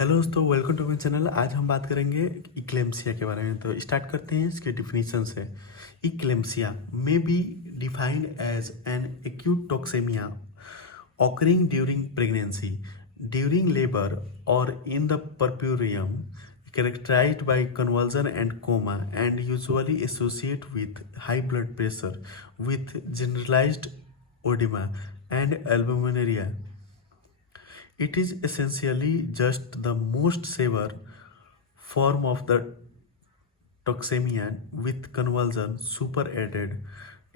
Hello दोस्तों, welcome to my channel. आज हम बात करेंगे इक्लेम्सिया के बारे में। तो स्टार्ट करते हैं इसके डिफिनीशन से। Eclampsia may be defined as an acute toxaemia occurring during pregnancy, during labor, or in the puerperium, characterized by convulsion and coma, and usually associated with high blood pressure, with generalized edema and albuminuria. It is essentially just the most severe form of the toxemia with convulsion super added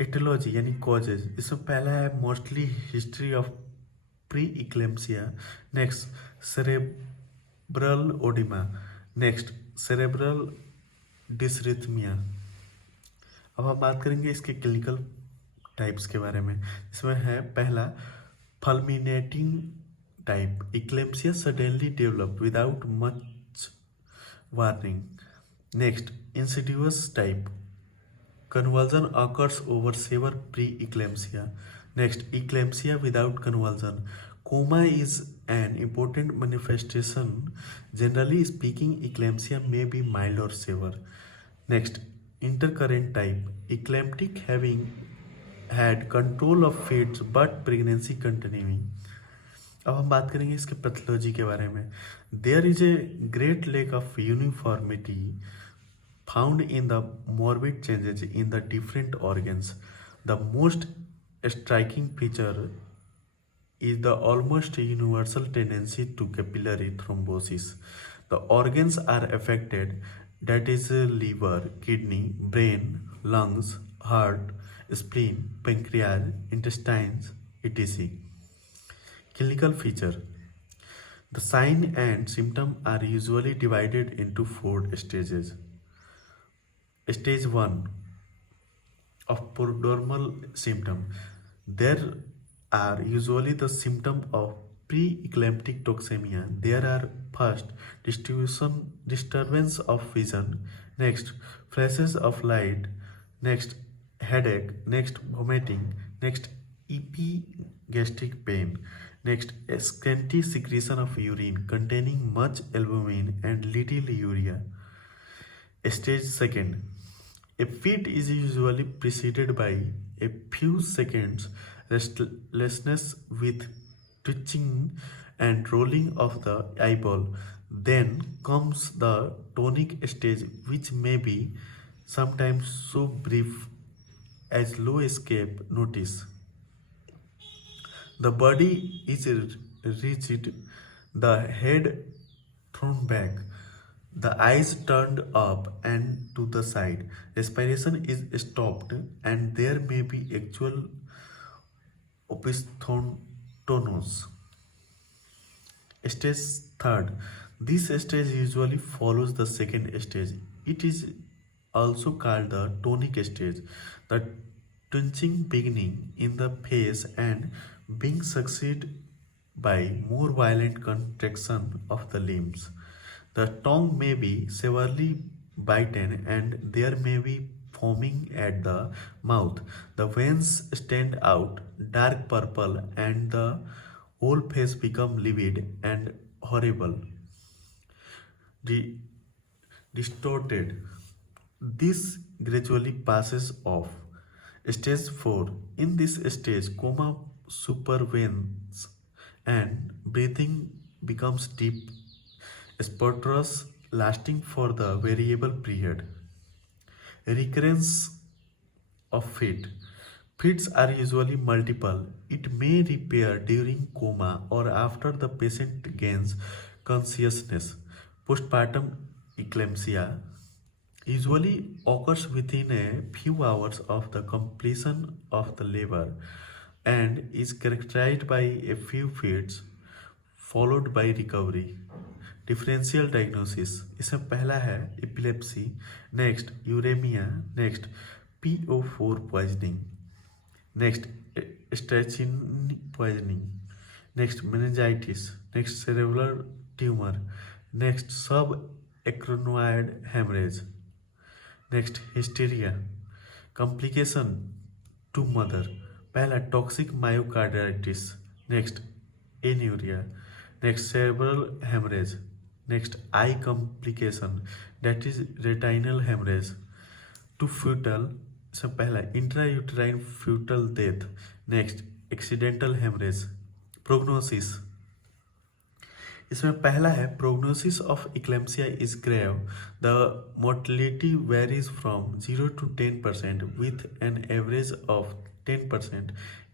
etiology यानी causes। इसमें पहला है mostly history of pre eclampsia, next cerebral oedema, next cerebral डिसरिथमिया। अब हम बात करेंगे इसके clinical types के बारे में। इसमें है पहला fulminating type, eclampsia suddenly develop without much warning. Next insidious type, convulsion occurs over severe pre-eclampsia. Next, eclampsia without convulsion. Coma is an important manifestation. Generally speaking, eclampsia may be mild or severe. Next, intercurrent type, eclamptic having had control of fits but pregnancy continuing. अब हम बात करेंगे इसके pathology के बारे में। There is a great lack of uniformity found in the morbid changes in the different organs. The most striking feature is the almost universal tendency to capillary thrombosis. The organs are affected, that is liver, kidney, brain, lungs, heart, spleen, pancreas, intestines, etc. Clinical feature. The sign and symptom are usually divided into 4 stages. Stage 1 of prodromal symptom. There are usually the symptom of pre-eclamptic toxemia. There are first disturbance of vision, next flashes of light, next headache, next vomiting, next epigastric pain, next scanty secretion of urine containing much albumin and little urea. Stage 2. A fit is usually preceded by a few seconds restlessness with twitching and rolling of the eyeball. Then comes the tonic stage, which may be sometimes so brief as low escape notice. The body is rigid, the head thrown back, the eyes turned up and to the side. Respiration is stopped and there may be actual opisthotonos. Stage 3. This stage usually follows the second stage. It is also called the tonic stage. The twitching beginning in the face and being succeeded by more violent contraction of the limbs. The tongue may be severely bitten and there may be foaming at the mouth. The veins stand out dark purple and the whole face become livid and horrible, distorted. This gradually passes off. Stage 4. In this stage, coma supervenes and breathing becomes deep, stertorous, lasting for the variable period. Recurrence of fit. Fits are usually multiple. It may repair during coma or after the patient gains consciousness. Postpartum eclampsia usually occurs within a few hours of the completion of the labor and is characterized by a few fits followed by recovery. Differential diagnosis. इसमें पहला है epilepsy, next uraemia, next PO4 poisoning, next strychnine poisoning, next meningitis, next cerebral tumour, next subarachnoid haemorrhage, next hysteria. Complication to mother, पहला toxic myocarditis, next anuria, next cerebral haemorrhage, next eye complication that is retinal haemorrhage to foetal, सब पहला intra uterine foetal death. Next accidental haemorrhage. Prognosis, इसमें पहला है prognosis of eclampsia is grave, the mortality varies from 0 to 10% with an average of 10%.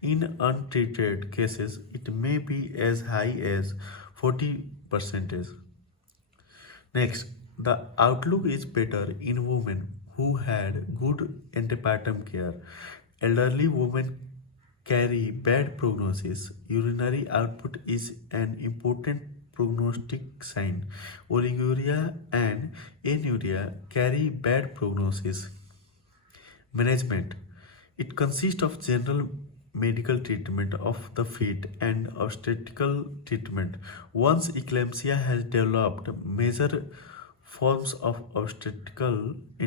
In untreated cases, it may be as high as 40%. Next, the outlook is better in women who had good antepartum care. Elderly women carry bad prognosis. Urinary output is an important prognostic sign. Oliguria and anuria carry bad prognosis. Management, it consists of general medical treatment of the feet and obstetrical treatment. Once eclampsia has developed, major forms of obstetrical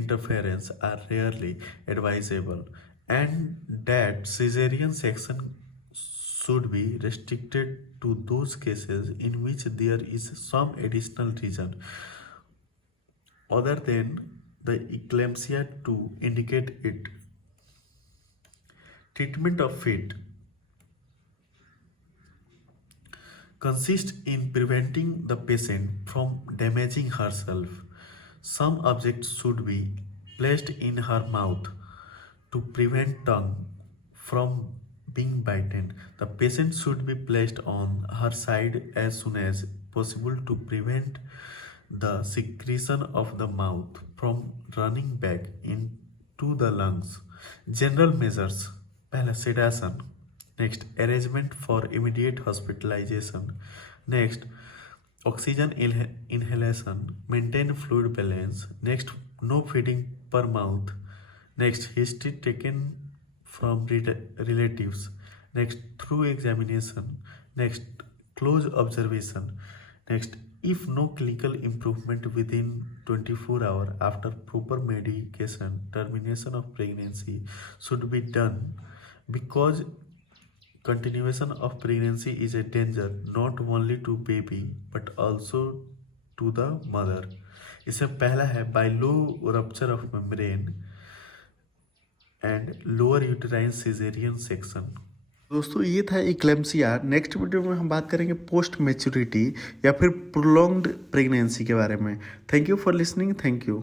interference are rarely advisable, and that caesarean section should be restricted to those cases in which there is some additional reason other than the eclampsia to indicate it. Treatment of feet consists in preventing the patient from damaging herself. Some objects should be placed in her mouth to prevent tongue from being bitten. The patient should be placed on her side as soon as possible to prevent the secretion of the mouth from running back into the lungs. General measures, पहला sedation, next arrangement for immediate hospitalization, next oxygen inhalation, maintain fluid balance, next no feeding per mouth, next history taken from relatives, next through examination, next close observation, next if no clinical improvement within 24 hours after proper medication, termination of pregnancy should be done, because continuation of pregnancy is a danger not only to baby but also to the mother. इसमें पहला है by low rupture of membrane and lower uterine caesarean section. दोस्तों ये था eclampsia. Next video में हम बात करेंगे पोस्ट मैच्योरिटी या फिर प्रोलॉन्ग्ड प्रेगनेंसी के बारे में। Thank you for listening. Thank you.